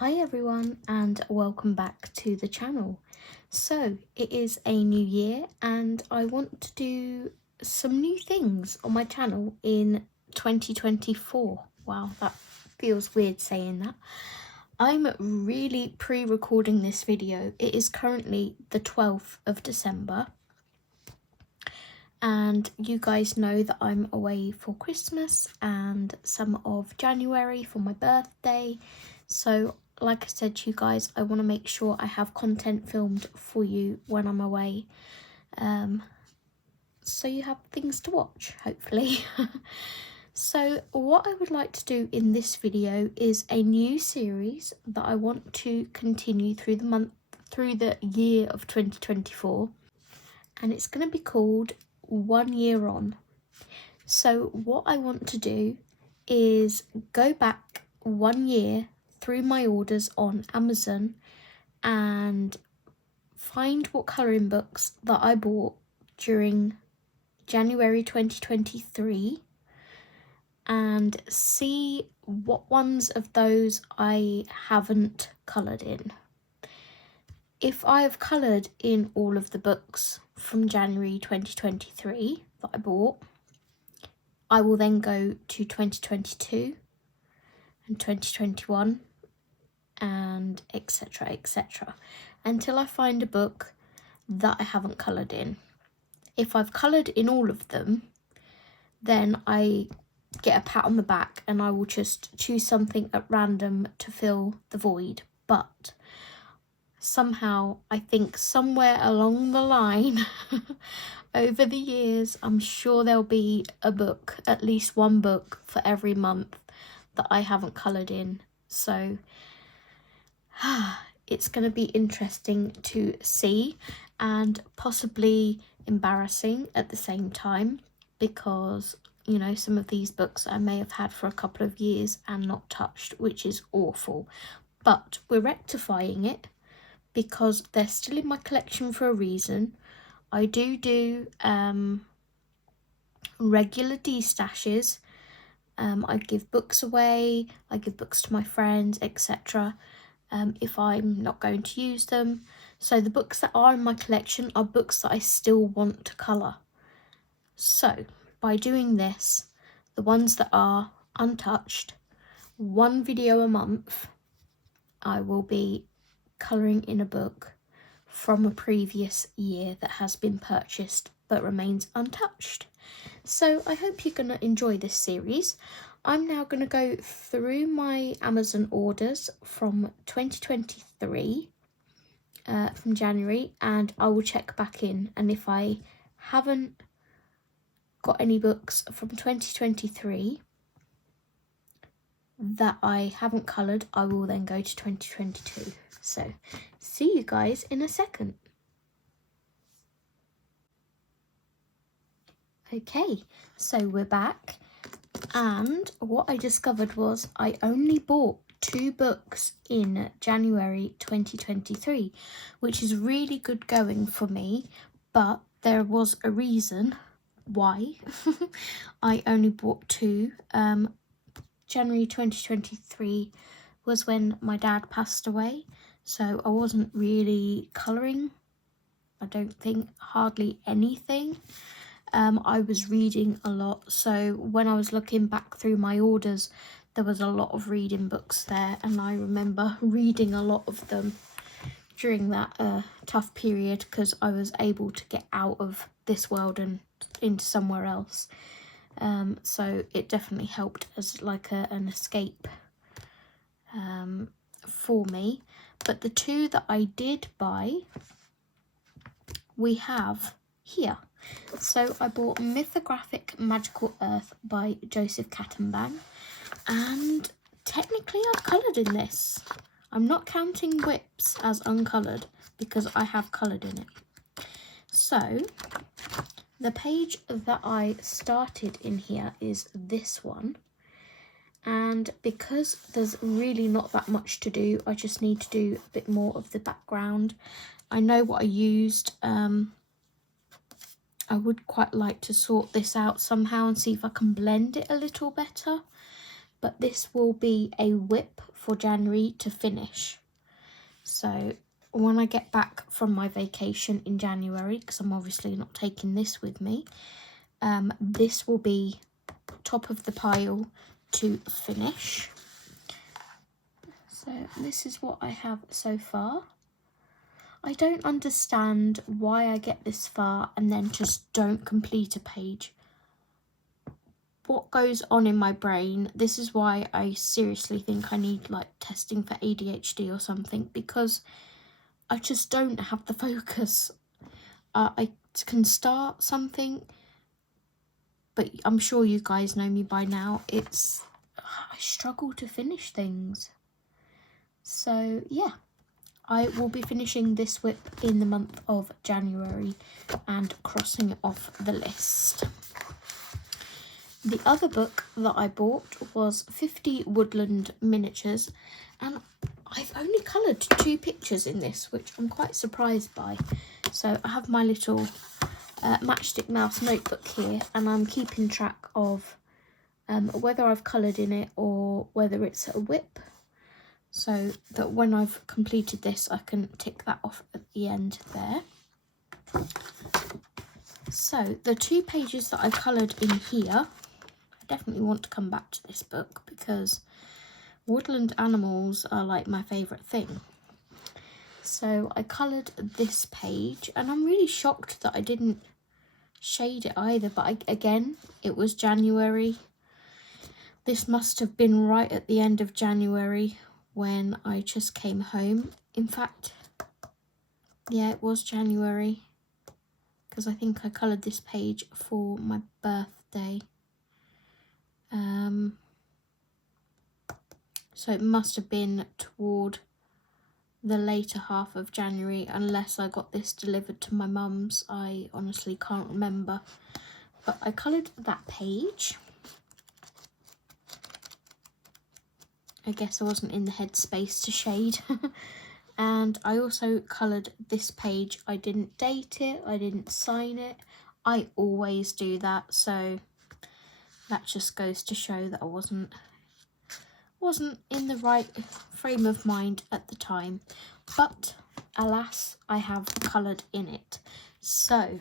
Hi everyone and welcome back to the channel. So it is a new year and I want to do some new things on my channel in 2024. Wow, that feels weird saying that. I'm really pre-recording this video. It is currently the 12th of December. And you guys know that I'm away for Christmas and some of January for my birthday. So like I said to you guys, I want to make sure I have content filmed for you when I'm away. So you have things to watch, hopefully. So what I would like to do in this video is a new series that I want to continue through the year of 2024. And it's going to be called 1 Year On. So what I want to do is go back 1 year through my orders on Amazon and find what colouring books that I bought during January 2023 and see what ones of those I haven't coloured in. If I have coloured in all of the books from January 2023 that I bought, I will then go to 2022 and 2021 and etc until I find a book that I haven't coloured in. If I've coloured in all of them, then I get a pat on the back and I will just choose something at random to fill the void. But somehow I think somewhere along the line over the years, I'm sure there'll be a book, at least one book for every month that I haven't coloured in. So it's going to be interesting to see and possibly embarrassing at the same time, because you know, some of these books I may have had for a couple of years and not touched, which is awful. But we're rectifying it because they're still in my collection for a reason. I do regular destashes. I give books away, I give books to my friends, etc. If I'm not going to use them. So the books that are in my collection are books that I still want to colour. So by doing this, the ones that are untouched, one video a month, I will be colouring in a book from a previous year that has been purchased but remains untouched. So I hope you're going to enjoy this series. I'm now going to go through my Amazon orders from 2023 from January, and I will check back in, and if I haven't got any books from 2023 that I haven't coloured, I will then go to 2022. So see you guys in a second. Okay, so we're back, and what I discovered was I only bought 2 books in January 2023, which is really good going for me, but there was a reason why I only bought 2. January 2023 was when my dad passed away, so I wasn't really colouring, I don't think, hardly anything. I was reading a lot, so when I was looking back through my orders, there was a lot of reading books there, and I remember reading a lot of them during that tough period, because I was able to get out of this world and into somewhere else. So it definitely helped as like an escape for me. But the 2 that I did buy, we have here. So I bought Mythographic Magical Earth by Joseph Cattenbang, and technically I've coloured in this. I'm not counting Whips as uncoloured because I have coloured in it. So the page that I started in here is this one, and because there's really not that much to do, I just need to do a bit more of the background. I know what I used. I would quite like to sort this out somehow and see if I can blend it a little better, but this will be a whip for January to finish. So when I get back from my vacation in January, because I'm obviously not taking this with me, this will be top of the pile to finish. So this is what I have so far. I don't understand why I get this far and then just don't complete a page. What goes on in my brain? This is why I seriously think I need like testing for ADHD or something, because I just don't have the focus. I can start something, but I'm sure you guys know me by now. I struggle to finish things. So yeah, I will be finishing this whip in the month of January and crossing it off the list. The other book that I bought was 50 Woodland Miniatures, and I've only coloured 2 pictures in this, which I'm quite surprised by. So I have my little matchstick mouse notebook here, and I'm keeping track of whether I've coloured in it or whether it's a whip, so that when I've completed this I can tick that off at the end there. So the 2 pages that I coloured in here, I definitely want to come back to this book because woodland animals are like my favourite thing. So I coloured this page, and I'm really shocked that I didn't shade it either, but again, it was January. This must have been right at the end of January when I just came home. In fact, yeah, it was January, because I think I coloured this page for my birthday. So it must have been toward the later half of January, unless I got this delivered to my mum's. I honestly can't remember. But I coloured that page. I guess I wasn't in the headspace to shade. And I also coloured this page. I didn't date it, I didn't sign it. I always do that, so that just goes to show that I wasn't in the right frame of mind at the time. But alas, I have coloured in it. So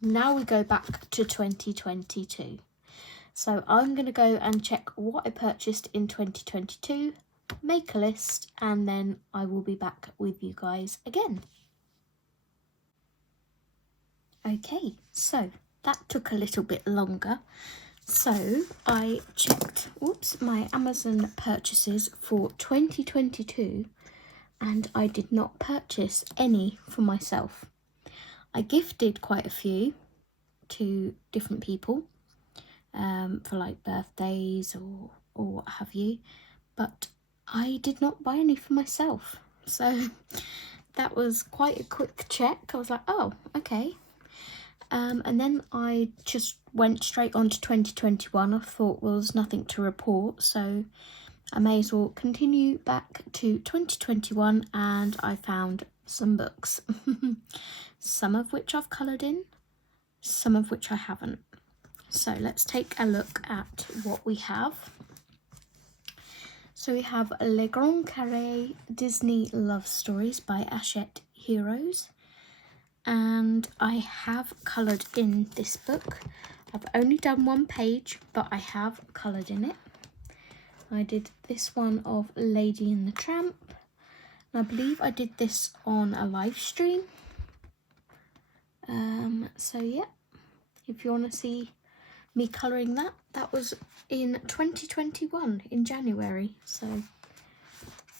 now we go back to 2022. So I'm going to go and check what I purchased in 2022, make a list, and then I will be back with you guys again. Okay, so that took a little bit longer. So I checked, my Amazon purchases for 2022, and I did not purchase any for myself. I gifted quite a few to different people for like birthdays or what have you, but I did not buy any for myself. So that was quite a quick check. I was like, oh, okay. And then I just went straight on to 2021. I thought, well, there's nothing to report, so I may as well continue back to 2021, and I found some books. Some of which I've coloured in, some of which I haven't. So let's take a look at what we have. So we have Les Grands Carrés Disney Love Stories by Hachette Heroes. And I have coloured in this book. I've only done 1 page, but I have coloured in it. I did this one of Lady and the Tramp. And I believe I did this on a live stream. So yeah, if you want to see me colouring that, that was in 2021 in January. So,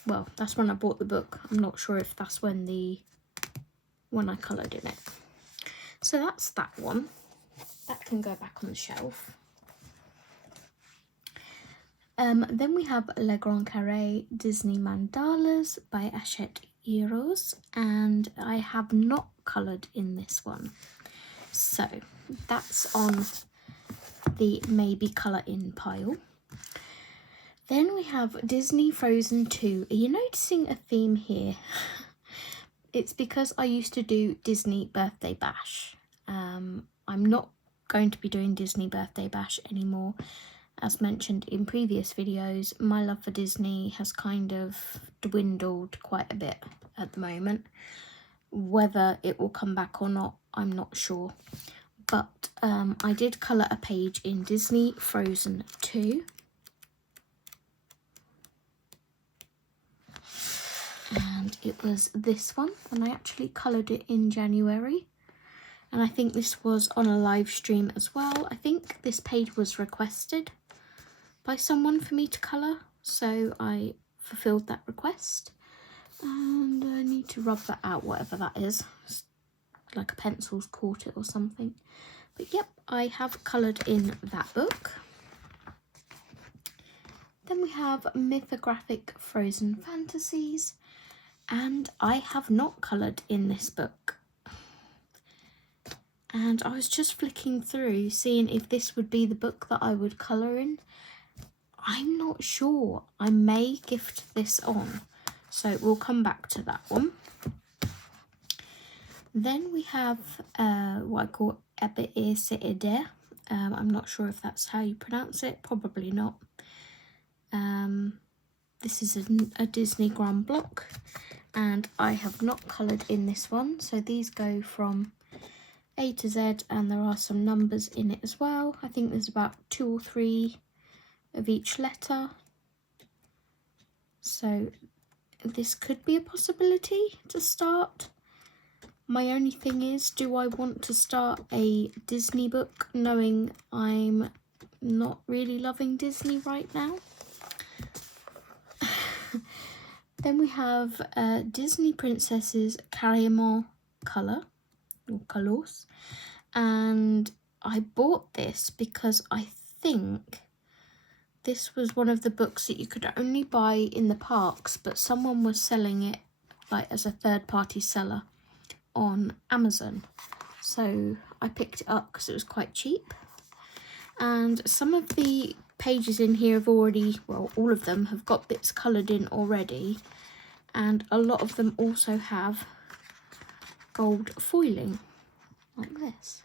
well, that's when I bought the book. I'm not sure if that's when I coloured in it. So that's that one. That can go back on the shelf. Then we have Les Grands Carrés Disney Mandalas by Hachette Heroes, and I have not coloured in this one. So that's on the maybe colour in pile. Then we have Disney Frozen 2. Are you noticing a theme here? It's because I used to do Disney Birthday Bash. I'm not going to be doing Disney Birthday Bash anymore. as mentioned in previous videos, my love for Disney has kind of dwindled quite a bit at the moment. Whether it will come back or not, I'm not sure. But I did colour a page in Disney Frozen 2. And it was this one, and I actually coloured it in January. And I think this was on a live stream as well. I think this page was requested by someone for me to colour, so I fulfilled that request. And I need to rub that out, whatever that is. It's like a pencil's caught it or something. But yep, I have coloured in that book. Then we have Mythographic Frozen Fantasies, and I have not coloured in this book. And I was just flicking through, seeing if this would be the book that I would colour in. I'm not sure. I may gift this on, so we'll come back to that one. Then we have what I call Ebe I'm not sure if that's how you pronounce it, probably not. This is a Disney Grand Block, and I have not coloured in this one, so these go from A to Z, and there are some numbers in it as well. I think there's about 2 or 3 of each letter, so this could be a possibility to start. My only thing is, do I want to start a Disney book knowing I'm not really loving Disney right now? Then we have Disney Princesses Carrément Colour, or Colors, and I bought this because I think this was one of the books that you could only buy in the parks, but someone was selling it like as a third-party seller on Amazon, so I picked it up because it was quite cheap. And some of the pages in here have already, well, all of them have got bits coloured in already, and a lot of them also have gold foiling like this.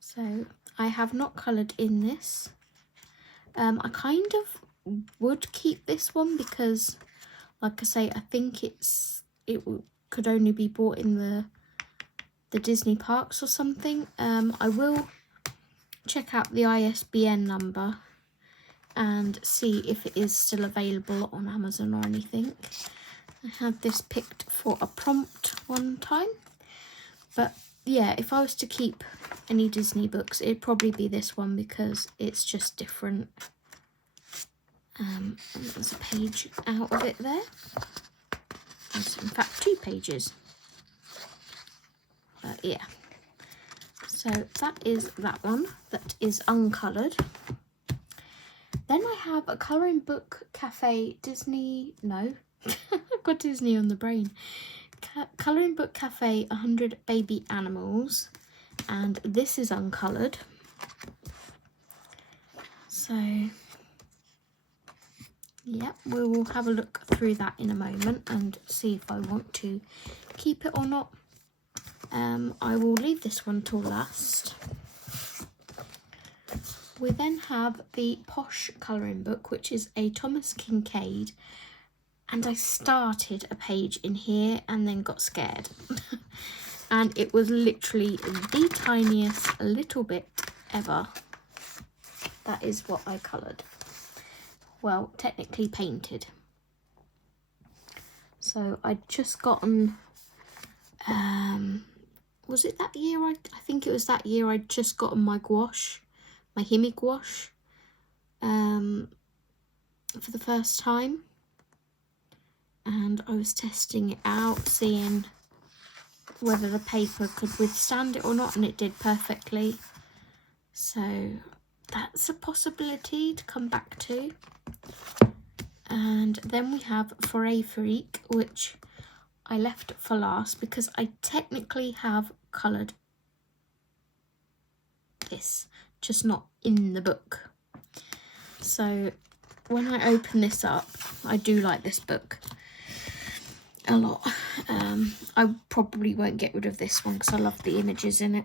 So I have not coloured in this. I kind of would keep this one because, like I say, I think it could only be bought in the Disney parks or something. I will check out the ISBN number and see if it is still available on Amazon or anything. I had this picked for a prompt one time, but yeah, if I was to keep any Disney books, it'd probably be this one because it's just different. And there's a page out of it there. There's in fact 2 pages. Yeah. So that is that one that is uncoloured. Then I have a colouring book cafe Disney, no, I've got Disney on the brain. Colouring book cafe 100 baby animals, and this is uncoloured. So yeah, we will have a look through that in a moment and see if I want to keep it or not. I will leave this one till last. We then have the Posh colouring book, which is a Thomas Kincaid, and I started a page in here and then got scared. And it was literally the tiniest little bit ever. That is what I coloured. Well, technically painted. So I'd just gotten, was it that year? I think it was that year I'd just gotten my gouache, my Himi gouache, for the first time. And I was testing it out, seeing whether the paper could withstand it or not, and it did perfectly. So that's a possibility to come back to. And then we have Foray Freak, which I left for last because I technically have coloured this, just not in the book. So when I open this up, I do like this book a lot. I probably won't get rid of this one because I love the images in it.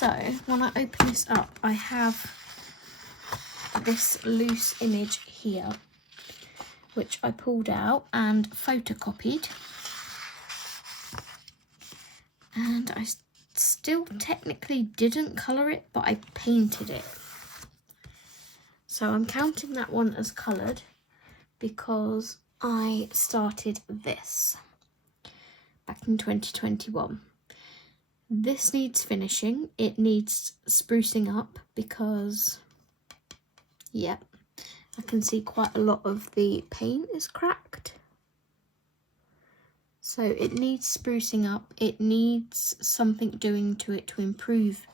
So when I open this up, I have this loose image here, which I pulled out and photocopied. And I still technically didn't colour it, but I painted it. So I'm counting that one as coloured because I started this back in 2021. This needs finishing. It needs sprucing up because, yeah, I can see quite a lot of the paint is cracked. So it needs sprucing up. It needs something doing to it to improve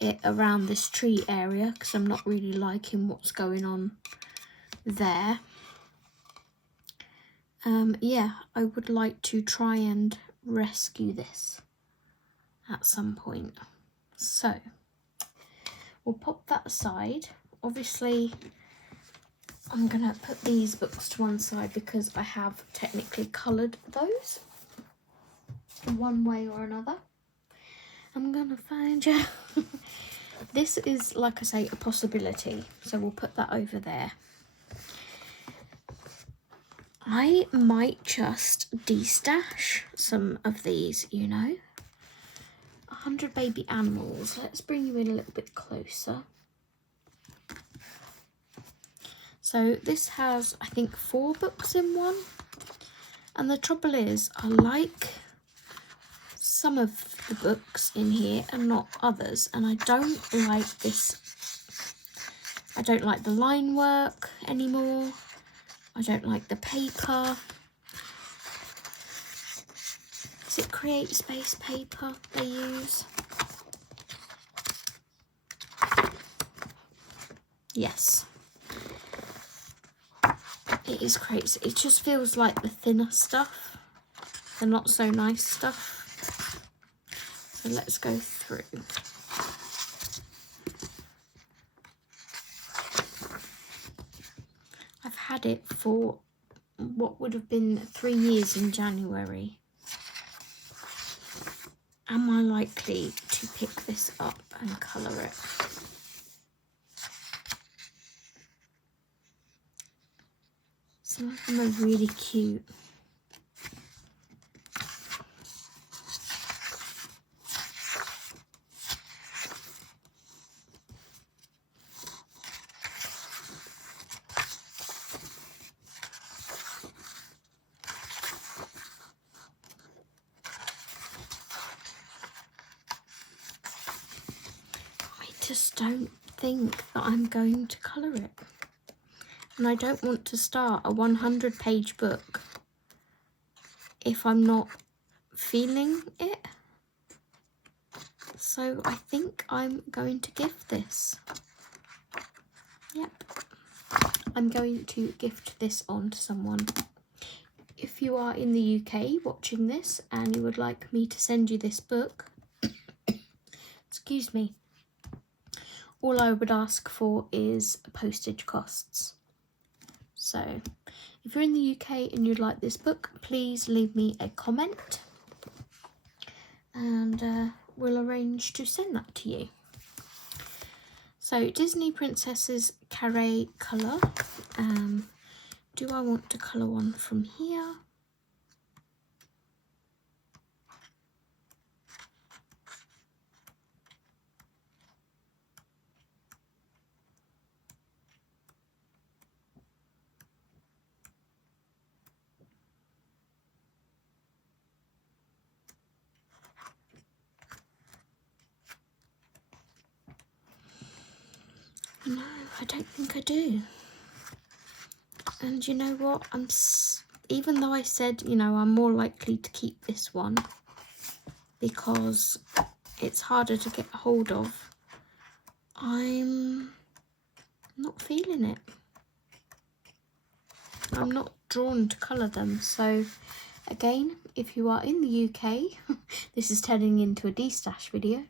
it around this tree area because I'm not really liking what's going on there. Yeah, I would like to try and rescue this at some point. So we'll pop that aside. Obviously, I'm gonna put these books to one side because I have technically coloured those one way or another. I'm gonna find you. This is, like I say, a possibility, so we'll put that over there. I might just de-stash some of these, you know. 100 baby animals. Let's bring you in a little bit closer. So this has, I think, 4 books in one. And the trouble is, I like some of the books in here and not others. And I don't like this. I don't like the line work anymore. I don't like the paper. Is it Create Space paper they use? Yes. It is Create. It just feels like the thinner stuff, the not so nice stuff. So let's go through. I've had it for what would have been 3 years in January. Am I likely to pick this up and colour it? Some of them are really cute. I just don't think that I'm going to colour it. And I don't want to start a 100-page book if I'm not feeling it. So I think I'm going to gift this. Yep. I'm going to gift this on to someone. If you are in the UK watching this and you would like me to send you this book, excuse me, all I would ask for is postage costs. So if you're in the UK and you'd like this book, please leave me a comment and we'll arrange to send that to you. So Disney Princesses Carré colour. Do I want to colour one from here? No, I don't think I do. And you know what? Even though I said, you know, I'm more likely to keep this one because it's harder to get hold of, I'm not feeling it. I'm not drawn to colour them. So again, if you are in the UK, this is turning into a de-stash video.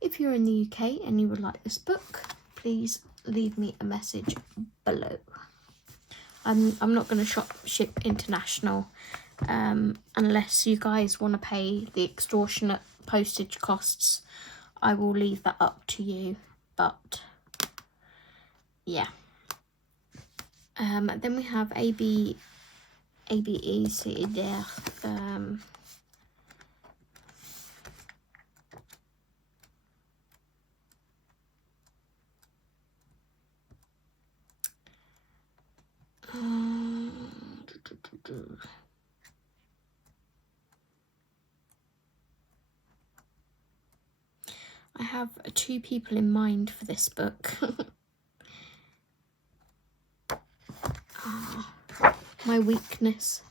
If you're in the UK and you would like this book, please leave me a message below. I'm not going to ship international unless you guys want to pay the extortionate postage costs. I will leave that up to you, but yeah. Then we have A, B, E, C, D, I have 2 people in mind for this book. My weakness.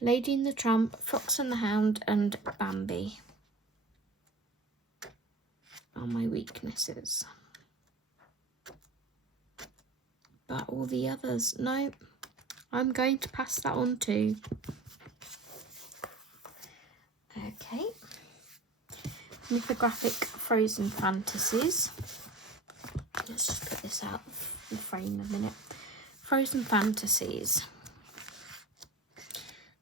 Lady and the Tramp, Fox and the Hound, and Bambi are my weaknesses. But all the others, no, I'm going to pass that on too. Okay. Mythographic Frozen Fantasies. Let's just put this out of the frame a minute. Frozen Fantasies.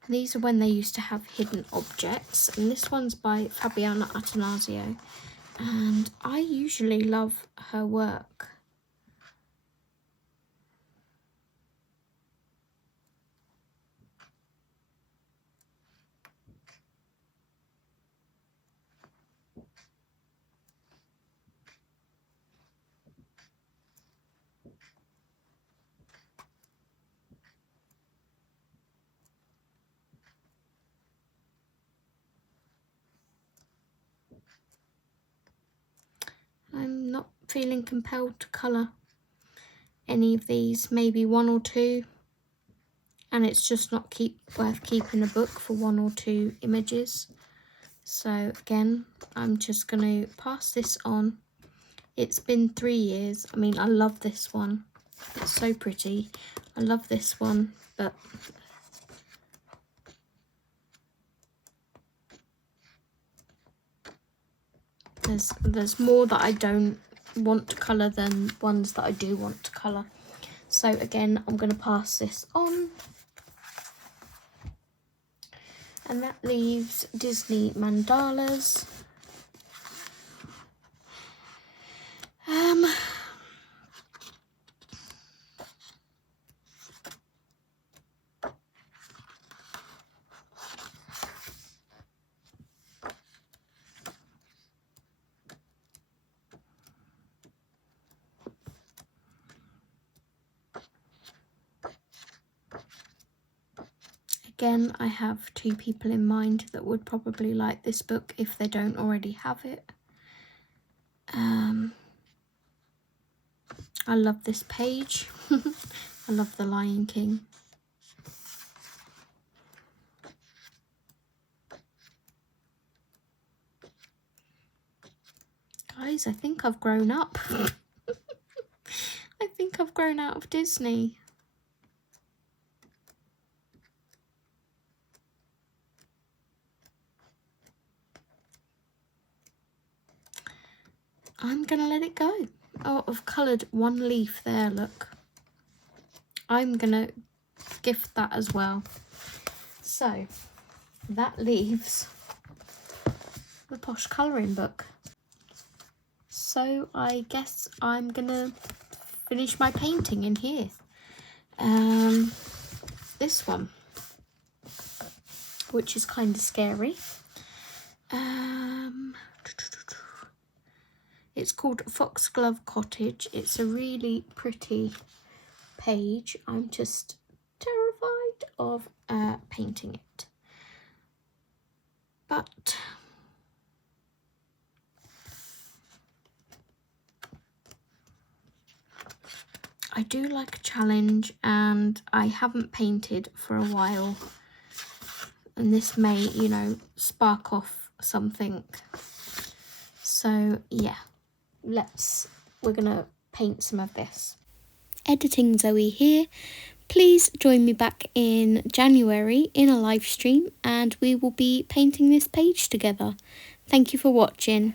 These are when they used to have hidden objects, and this one's by Fabiana Attanasio, and I usually love her work. I'm not feeling compelled to colour any of these, maybe 1 or 2, and it's just not worth keeping a book for 1 or 2 images. So again, I'm just going to pass this on. It's been 3 years. I mean, I love this one. It's so pretty. I love this one, but there's more that I don't want to colour than ones that I do want to colour. So again, I'm going to pass this on. And that leaves Disney mandalas. Again, I have 2 people in mind that would probably like this book if they don't already have it. I love this page. I love the Lion King. Guys, I think I've grown up. I think I've grown out of Disney. I'm gonna let it go. Oh, I've coloured 1 leaf there, look. I'm gonna gift that as well. So, that leaves the Posh colouring book. So, I guess I'm gonna finish my painting in here. This one, which is kind of scary. It's called Foxglove Cottage. It's a really pretty page. I'm just terrified of painting it. But I do like a challenge, and I haven't painted for a while. And this may, you know, spark off something. So yeah. We're gonna paint some of this. Editing Zoe here. Please join me back in January in a live stream, and we will be painting this page together. Thank you for watching.